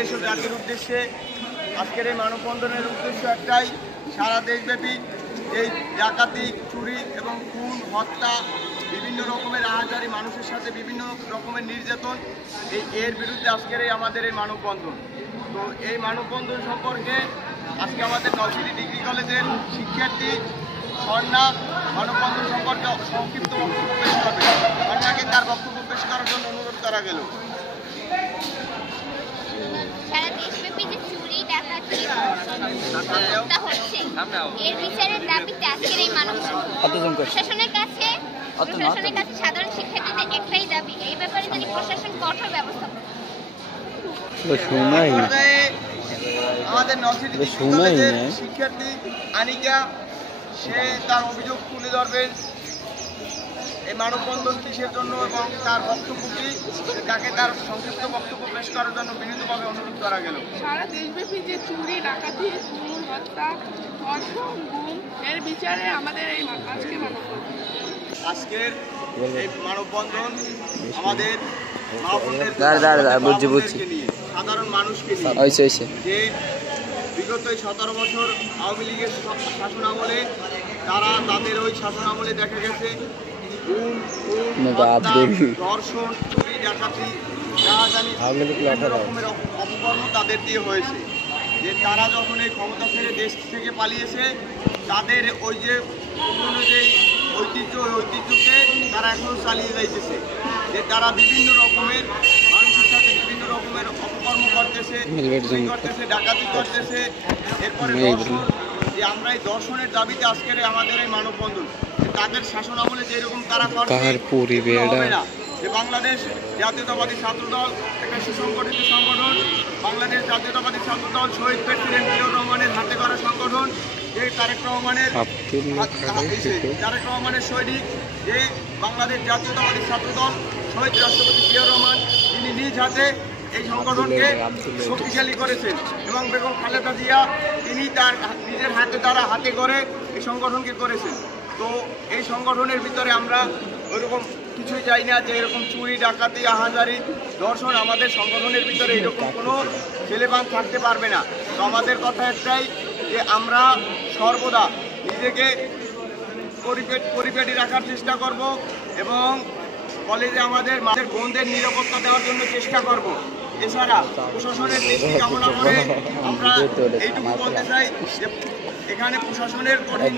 দেশ ও জাতির উদ্দেশ্যে আজকের এই মানববন্ধনের উদ্দেশ্য একটাই, সারা দেশব্যাপী এই ডাকাতি, চুরি এবং খুন, হত্যা, বিভিন্ন রকমের আহাজারি, মানুষের সাথে বিভিন্ন রকমের নির্যাতন, এর বিরুদ্ধে আজকের আমাদের এই মানববন্ধন। তো এই মানববন্ধন সম্পর্কে আজকে আমাদের নলছিটি ডিগ্রি কলেজের শিক্ষার্থী স্বর্ণা মানববন্ধন সম্পর্কে সংক্ষিপ্ত বক্তব্য পেশ করবে। স্বর্ণাকে তার বক্তব্য পেশ করার জন্য অনুরোধ করা গেল। সারা দেশব্যাপী যে চুরি, ডাকাতি, হত্যা হচ্ছে, এর বিচারের দাবিতে আজকের এই মানববন্ধন। প্রশাসনের কাছে সাধারণ শিক্ষার্থীদের একটাই দাবি, এই ব্যাপারে যদি প্রশাসন কঠোর ব্যবস্থা করে। আমাদের নলছিটি ডিগ্রি কলেজের শিক্ষার্থী আনিকা, সে তার অভিযোগ তুলে ধরবেন এই মানববন্ধন কিসের জন্য এবং তার বক্তব্য কি, তাকে তার সংক্ষিপ্ত বক্তব্য পেশ করার জন্য বিনীতভাবে অনুরোধ করা গেল। সারা দেশব্যাপী যে চুরি, ডাকাতি, খুন, হত্যা, ধর্ষণ, গুম, এর বিচারে আমাদের এই আজকের এই মানববন্ধন আমাদের সাধারণ মানুষকে নিয়ে, যে বিগত 17 বছর আওয়ামী লীগের শাসন আমলে তাদের ওই শাসন আমলে দেখা গেছে গুম, ধর্ষণ, চুরি, ডাকাতি, বিভিন্ন রকমের অপকর্ম তাদের দিয়ে হয়েছে। যে তারা যখন এই ক্ষমতা ছেড়ে দেশ থেকে পালিয়েছে, তাদের ওই যে পুরনো যে ঐতিহ্যকে তারা এখনো চালিয়ে যাইতেছে। যে তারা বিভিন্ন রকমের মানুষের সাথে বিভিন্ন রকমের অপকর্ম করতেছে, ডাকাতি করতেছে। এরপরে যে আমরা এই দর্শনের দাবিতে আজকের আমাদের এই মানববন্ধন, তাদের শাসন আমলে যেরকম তারা করছে না। যে বাংলাদেশ জাতীয়তাবাদী ছাত্রদল একটা সুসংগঠিত সংগঠন, বাংলাদেশ জাতীয়তাবাদী ছাত্রদল শহীদ প্রেসিডেন্ট জিয়াউর রহমানের হাতে গড়া সংগঠন, যে তারেক রহমানের সৈনিক, যে বাংলাদেশ জাতীয়তাবাদী ছাত্রদল শহীদ রাষ্ট্রপতি জিয়াউর রহমান, তিনি নিজ হাতে এই সংগঠনকে শক্তিশালী করেছেন এবং বেগম খালেদা জিয়া তিনি তার নিজের হাতে করে এই সংগঠনকে করেছেন। তো এই সংগঠনের ভিতরে আমরা ওইরকম কিছুই চাই না যে এরকম চুরি, ডাকাতি, আহাজারি, ধর্ষণ আমাদের সংগঠনের ভিতরে এরকম কোনো ছেলেবান থাকতে পারবে না। তো আমাদের কথা একটাই যে আমরা সর্বদা নিজেকে পরিপেটি রাখার চেষ্টা করব এবং কলেজে আমাদের বোনদের নিরাপত্তা দেওয়ার জন্য চেষ্টা করব। এছাড়া প্রশাসনের দৃষ্টি কামনা করে আমরা এইটুকু বলতে চাই যে এখানে প্রশাসনের কঠিন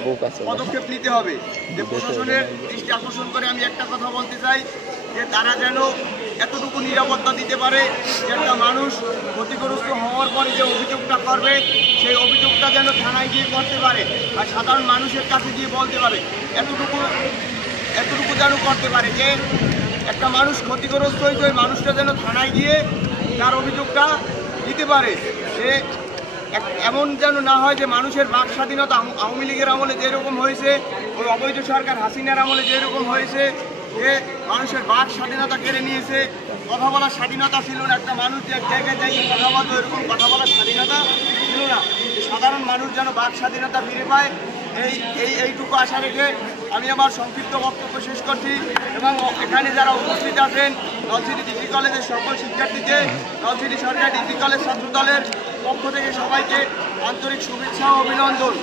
পদক্ষেপ নিতে হবে। যে প্রশাসনের দৃষ্টি আকর্ষণ করে আমি একটা কথা বলতে চাই যে তারা যেন এতটুকু নিরাপত্তা দিতে পারে যে একটা মানুষ ক্ষতিগ্রস্ত হওয়ার পরে যে অভিযোগটা করবে সেই অভিযোগটা যেন থানায় গিয়ে করতে পারে আর সাধারণ মানুষের কাছে গিয়ে বলতে পারে, এতটুকু যেন করতে পারে যে একটা মানুষ ক্ষতিগ্রস্ত হয়েছে ওই মানুষটা যেন থানায় গিয়ে তার অভিযোগটা দিতে পারে। সে এমন যেন না হয় যে মানুষের বাক স্বাধীনতা আওয়ামী লীগের আমলে যেরকম হয়েছে, ওই অবৈধ সরকার হাসিনার আমলে যেরকম হয়েছে, যে মানুষের বাক স্বাধীনতা কেড়ে নিয়েছে, কথা বলার স্বাধীনতা ছিল না। একটা মানুষ যে এক জায়গায় যাই কথা বলতো এরকম কথা বলার স্বাধীনতা ছিল না। সাধারণ মানুষ যেন বাক স্বাধীনতা ফিরে পায় এইটুকু আশা রেখে আমি আমার সংক্ষিপ্ত বক্তব্য শেষ করছি এবং এখানে যারা উপস্থিত আছেন নলছিটি ডিগ্রি কলেজের সকল শিক্ষার্থীকে, নলছিটি সরকারি ডিগ্রি কলেজ ছাত্রদলের পক্ষ থেকে সবাইকে আন্তরিক শুভেচ্ছা ও অভিনন্দন।